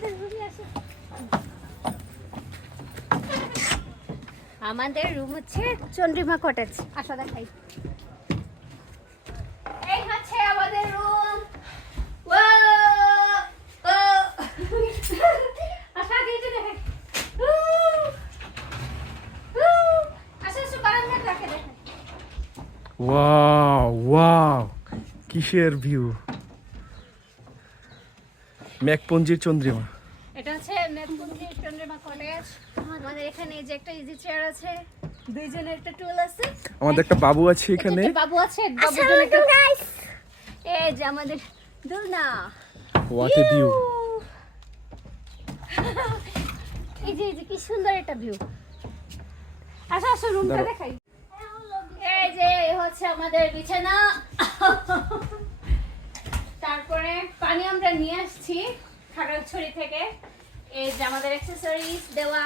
আমাদের রুমে আসো। আমাদের রুম হচ্ছে চন্দ্রিমা কটেজ। আসো দেখাই। এই হচ্ছে আমাদের রুম। আসো আগে একটু দেখাই। আসো আসো বারান্দা রাখে দেখাই। ওয়াও ওয়াও, কিসের ভিউ! মেঘপুঞ্জির চন্দ্রিমা। এটা হচ্ছে মেঘপুঞ্জির চন্দ্রিমা কটেজ। আমাদের এখানে এই যে একটা ইজি চেয়ার আছে, দুইজনের একটা টুল আছে, আমাদের একটা বাবু আছে এখানে। একটা বাবু আছে, বাবুর জন্য একটা গাইস। এই যে আমাদের দোলনা। What a view! এই যে কি সুন্দর একটা ভিউ। আসো আসো রুমটা দাঁড়াও। দেখাই। এই যে হচ্ছে আমাদের বিছানা। তারপরে পানি আমরা নিয়ে আসছি খাগড়াছড়ি থেকে। এই যে আমাদের অ্যাকসেসরিজ দেওয়া।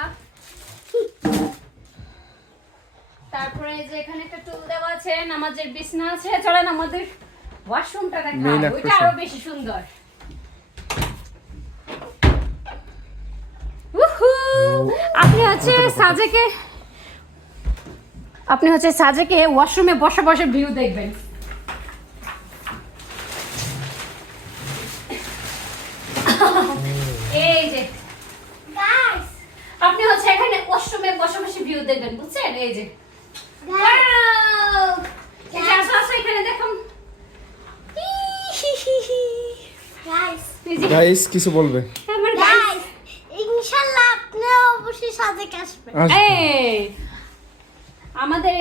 তারপরে যে এখানে একটা টুল দেওয়া আছে, নামাজের বিছনা আছে। চলেন আমাদের ওয়াশরুমটা Main দেখাই, ওইটা আকর্ষণ। আরো বেশি সুন্দর। উহু! আপনি হচ্ছে সাজেকে ওয়াশরুমে বসে বসে ভিউ দেখবেন। এই যে গাইস, আপনি হচ্ছে এখানে ওয়াশরুমে বসে বসে ভিউ দেখবেন, বুঝছেন? এই যে ওয়াও! এই যে আসো আসো এখানে দেখুন। গাইস, গাইস কিছু বলবে? আমার গাইস ইনশাআল্লাহ আপনি অবশ্যই সাজেকে আসবেন। এই আমাদের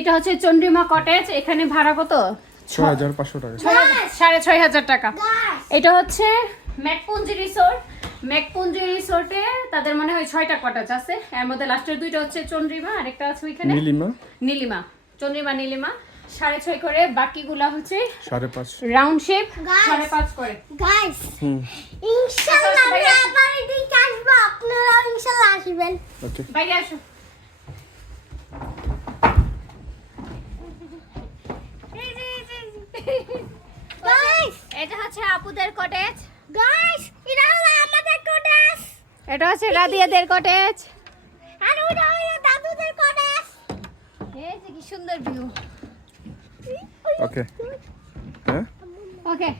এটা হচ্ছে চন্দ্রিমা কটেজ। এখানে ভাড়া কত? 6500 টাকা। 6,500 টাকা। এটা হচ্ছে মেঘপুঞ্জি রিসোর্ট। মেঘপুঞ্জি রিসোর্টে তাদের মনে হয় 6টা কটেজ আছে। এর মধ্যে লাস্টের দুইটা হচ্ছে চন্দ্রিমা, আর একটা আছে ওইখানে নীলিমা। চন্দ্রিমা নীলিমা 6.5 করে, বাকিগুলা হচ্ছে 5.5 রাউন্ড শেপ 5.5 করে। গাইস ইনশাআল্লাহ আমরা আবার এদিকে আসবো, আপনারা ইনশাআল্লাহ আসবেন। ওকে, বাইরে আসো। গাইস এটা হচ্ছে আপুদের কটেজ। গাইস এটা হলো আমাদের কটেজ, এটা হচ্ছে রাদিয়াদের কটেজ। আর ওটা হলো দাদুদের কটেজ। এই যে কি সুন্দর ভিউ। ওকে। হ্যাঁ, ওকে